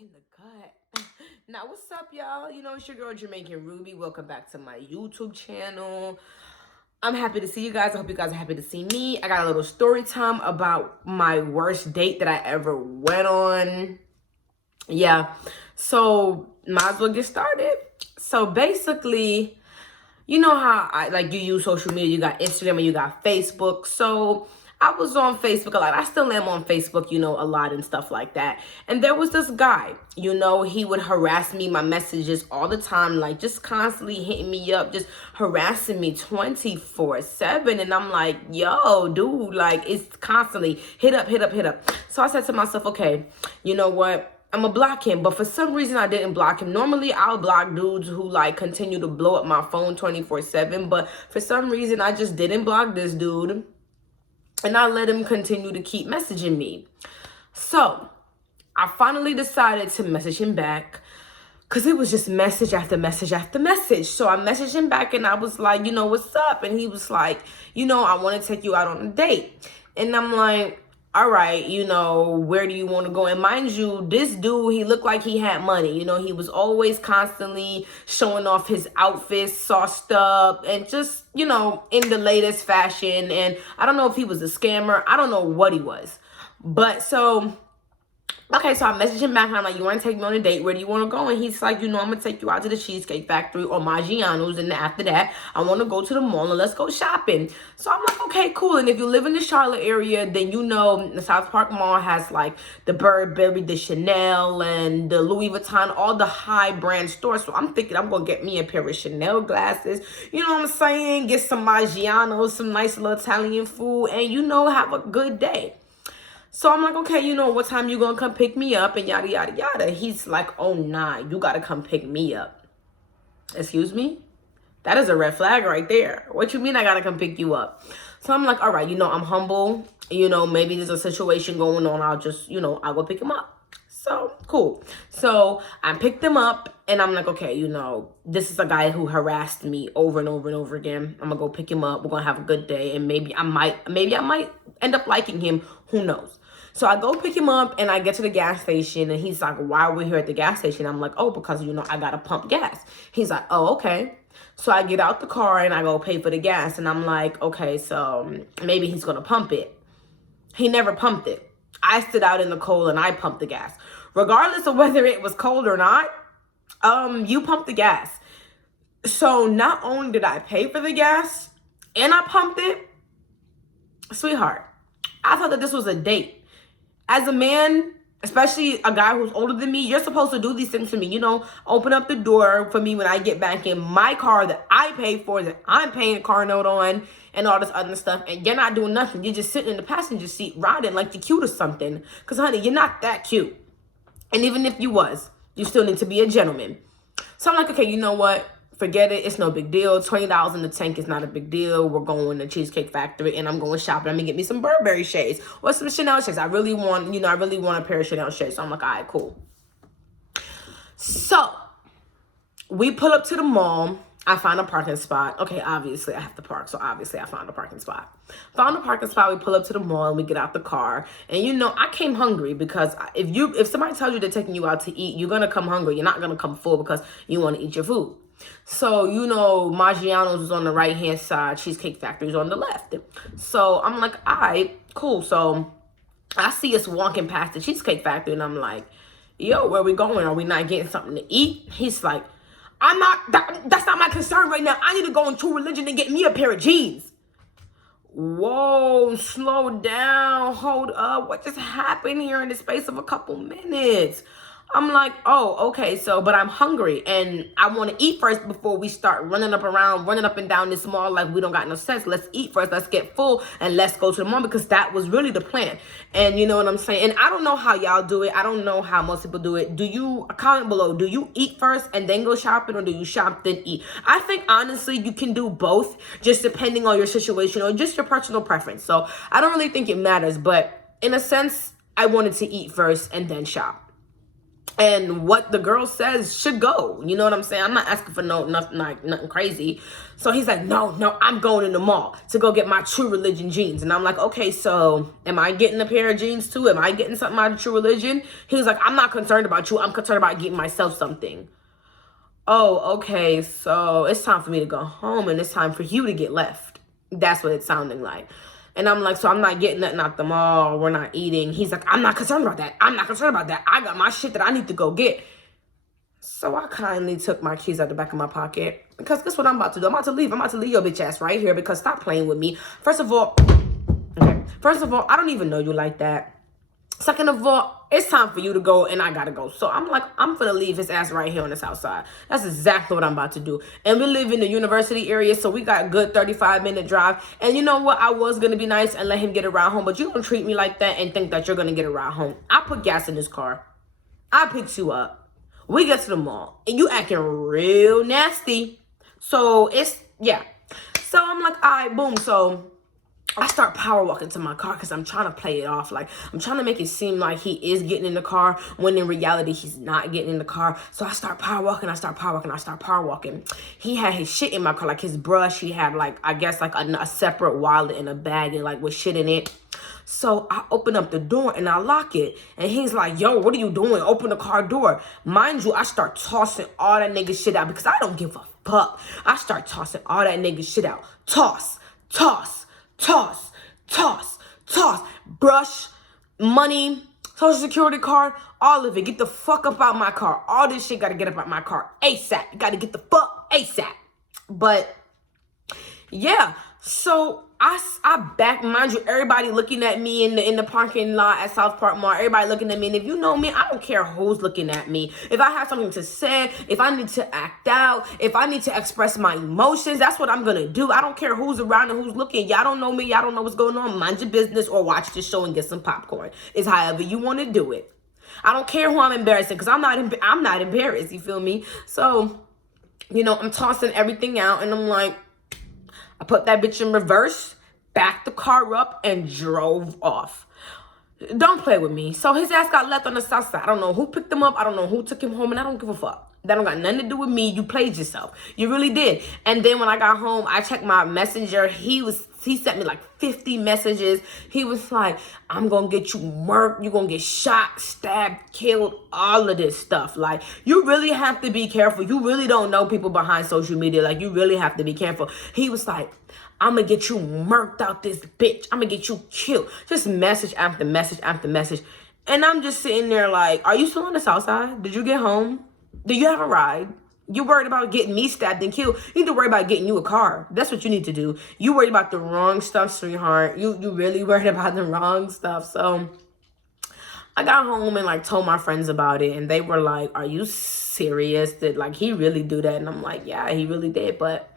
in the gut. Now, what's up, y'all? It's your girl Jamaican Ruby. Welcome back to my YouTube channel. I'm happy to see you guys. I hope you guys are happy to see me. I got a little story time about my worst date that I ever went on. Yeah, so might as well get started. So basically, you know how you use social media, you got Instagram and you got Facebook. So I was on Facebook a lot. I still am on Facebook, a lot and stuff like that. And there was this guy, he would harass me, my messages all the time, like just constantly hitting me up, just harassing me 24/7. And I'm like, yo, dude, like it's constantly hit up, hit up, hit up. So I said to myself, okay, you know what? I'm gonna block him, but for some reason I didn't block him. Normally I'll block dudes who continue to blow up my phone 24/7, but for some reason I just didn't block this dude, and I let him continue to keep messaging me. So I finally decided to message him back, because it was just message after message after message. So I messaged him back and I was like, what's up? And he was like, I want to take you out on a date. And I'm like, all right, where do you want to go? And mind you, this dude, he looked like he had money. He was always constantly showing off his outfits, sauced up, and just, in the latest fashion. And I don't know if he was a scammer. I don't know what he was. But so... okay, so I messaged him back and I'm like, you want to take me on a date? Where do you want to go? And he's like, I'm going to take you out to the Cheesecake Factory or Maggiano's. And after that, I want to go to the mall and let's go shopping. So I'm like, okay, cool. And if you live in the Charlotte area, then the South Park Mall has like the Burberry, the Chanel, and the Louis Vuitton, all the high brand stores. So I'm thinking I'm going to get me a pair of Chanel glasses. You know what I'm saying? Get some Maggiano's, some nice little Italian food, and have a good day. So I'm like, okay, what time you gonna come pick me up and yada, yada, yada. He's like, oh, nah, you gotta come pick me up. Excuse me? That is a red flag right there. What you mean I gotta come pick you up? So I'm like, all right, I'm humble. Maybe there's a situation going on. I'll just, I'll go pick him up. So cool. So I picked him up and I'm like, okay, this is a guy who harassed me over and over and over again. I'm gonna go pick him up. We're gonna have a good day. And maybe I might end up liking him. Who knows? So I go pick him up and I get to the gas station and he's like, why are we here at the gas station? I'm like, oh, because, I got to pump gas. He's like, oh, okay. So I get out the car and I go pay for the gas. And I'm like, okay, so maybe he's going to pump it. He never pumped it. I stood out in the cold and I pumped the gas. Regardless of whether it was cold or not, you pumped the gas. So not only did I pay for the gas and I pumped it, sweetheart, I thought that this was a date. As a man, especially a guy who's older than me, you're supposed to do these things for me. Open up the door for me when I get back in my car that I pay for, that I'm paying a car note on, and all this other stuff. And you're not doing nothing. You're just sitting in the passenger seat riding like you're cute or something. Because, honey, you're not that cute. And even if you was, you still need to be a gentleman. So I'm like, okay, you know what? Forget it. It's no big deal. $20 in the tank is not a big deal. We're going to Cheesecake Factory and I'm going shopping. I'm going to get me some Burberry shades or some Chanel shades. I really want a pair of Chanel shades. So I'm like, all right, cool. So we pull up to the mall. I find a parking spot. Okay, obviously I have to park. So obviously I found a parking spot. Found a parking spot. We pull up to the mall and we get out the car. And I came hungry because if somebody tells you they're taking you out to eat, you're going to come hungry. You're not going to come full because you want to eat your food. So, Maggiano's is on the right-hand side. Cheesecake Factory is on the left. So, I'm like, all right, cool. So, I see us walking past the Cheesecake Factory, and I'm like, yo, where we going? Are we not getting something to eat? He's like, that's not my concern right now. I need to go in True Religion and get me a pair of jeans. Whoa, slow down. Hold up. What just happened here in the space of a couple minutes? I'm like, oh, okay, but I'm hungry and I want to eat first before we start running up and down this mall like we don't got no sense. Let's eat first, let's get full, and let's go to the mall, because that was really the plan. And you know what I'm saying? And I don't know how y'all do it. I don't know how most people do it. Comment below, do you eat first and then go shopping, or do you shop then eat? I think, honestly, you can do both, just depending on your situation or just your personal preference. So I don't really think it matters, but in a sense, I wanted to eat first and then shop. And what the girl says should go. You know what I'm saying? I'm not asking for nothing crazy. So he's like, no, I'm going in the mall to go get my True Religion jeans. And I'm like, okay, so am I getting a pair of jeans too? Am I getting something out of True Religion? He was like, I'm not concerned about you. I'm concerned about getting myself something. Oh, okay, so it's time for me to go home and it's time for you to get left. That's what it's sounding like. And I'm like, so I'm not getting nothing out the mall. We're not eating. He's like, I'm not concerned about that. I'm not concerned about that. I got my shit that I need to go get. So I kindly took my keys out the back of my pocket. Because guess what I'm about to do? I'm about to leave. I'm about to leave your bitch ass right here because stop playing with me. First of all, I don't even know you like that. Second of all, it's time for you to go and I gotta go. So I'm like, I'm gonna leave his ass right here on the south side. That's exactly what I'm about to do. And we live in the university area, so we got a good 35-minute drive. And you know what? I was gonna be nice and let him get a ride home, but you don't treat me like that and think that you're gonna get a ride home. I put gas in this car. I picked you up. We get to the mall and you acting real nasty. So yeah. So I'm like, all right, boom. So I start power walking to my car because I'm trying to play it off. Like, I'm trying to make it seem like he is getting in the car when in reality he's not getting in the car. So I start power walking. He had his shit in my car, like his brush. He had like, I guess like a separate wallet in a bag and like with shit in it. So I open up the door and I lock it. And he's like, yo, what are you doing? Open the car door. Mind you, I start tossing all that nigga shit out because I don't give a fuck. I start tossing all that nigga shit out. Toss. Brush, money, social security card, all of it. Get the fuck up out my car. All this shit gotta get up out my car ASAP. You gotta get the fuck ASAP. But yeah, so I back, mind you, everybody looking at me in the parking lot at South Park Mall. Everybody looking at me, and if you know me, I don't care who's looking at me. If I have something to say, if I need to act out, if I need to express my emotions, that's what I'm gonna do. I don't care who's around and who's looking. Y'all don't know me. Y'all don't know what's going on. Mind your business or watch the show and get some popcorn. It's however you want to do it. I don't care who I'm embarrassing because I'm not embarrassed. You feel me? So, you know, I'm tossing everything out, and I'm like, I put that bitch in reverse, backed the car up, and drove off. Don't play with me. So his ass got left on the south side. I don't know who picked him up. I don't know who took him home, and I don't give a fuck. That don't got nothing to do with me. You played yourself. You really did. And then when I got home, I checked my messenger. He sent me like 50 messages. He was like, I'm going to get you murked. You're going to get shot, stabbed, killed, all of this stuff. Like, you really have to be careful. You really don't know people behind social media. Like, you really have to be careful. He was like, I'm going to get you murked out this bitch. I'm going to get you killed. Just message after message after message. And I'm just sitting there like, are you still on the south side? Did you get home? Do you have a ride? You worried about getting me stabbed and killed. You need to worry about getting you a car. That's what you need to do. You worried about the wrong stuff, sweetheart. You really worried about the wrong stuff. So I got home and like told my friends about it, and they were like, are you serious? Did like he really do that? And I'm like, yeah, he really did. But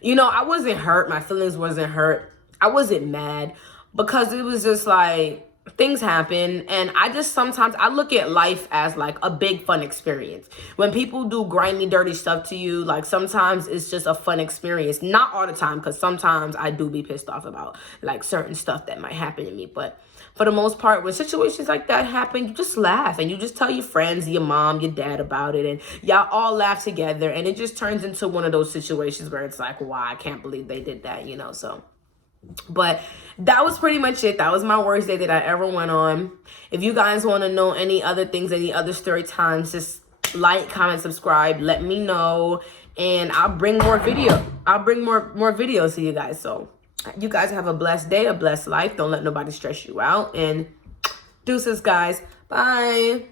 you know, I wasn't hurt. My feelings wasn't hurt. I wasn't mad because it was just like, things happen, and I just sometimes I look at life as like a big fun experience. When people do grimy, dirty stuff to you, like sometimes it's just a fun experience. Not all the time, because sometimes I do be pissed off about like certain stuff that might happen to me. But for the most part, when situations like that happen, you just laugh and you just tell your friends, your mom, your dad about it, and y'all all laugh together, and it just turns into one of those situations where it's like, wow, I can't believe they did that, you know. So but that was pretty much it. That was my worst day that I ever went on. If you guys want to know any other things, any other story times, just like, comment, subscribe, let me know, and I'll bring more videos to you guys. So you guys have a blessed day, a blessed life. Don't let nobody stress you out, and deuces, guys. Bye.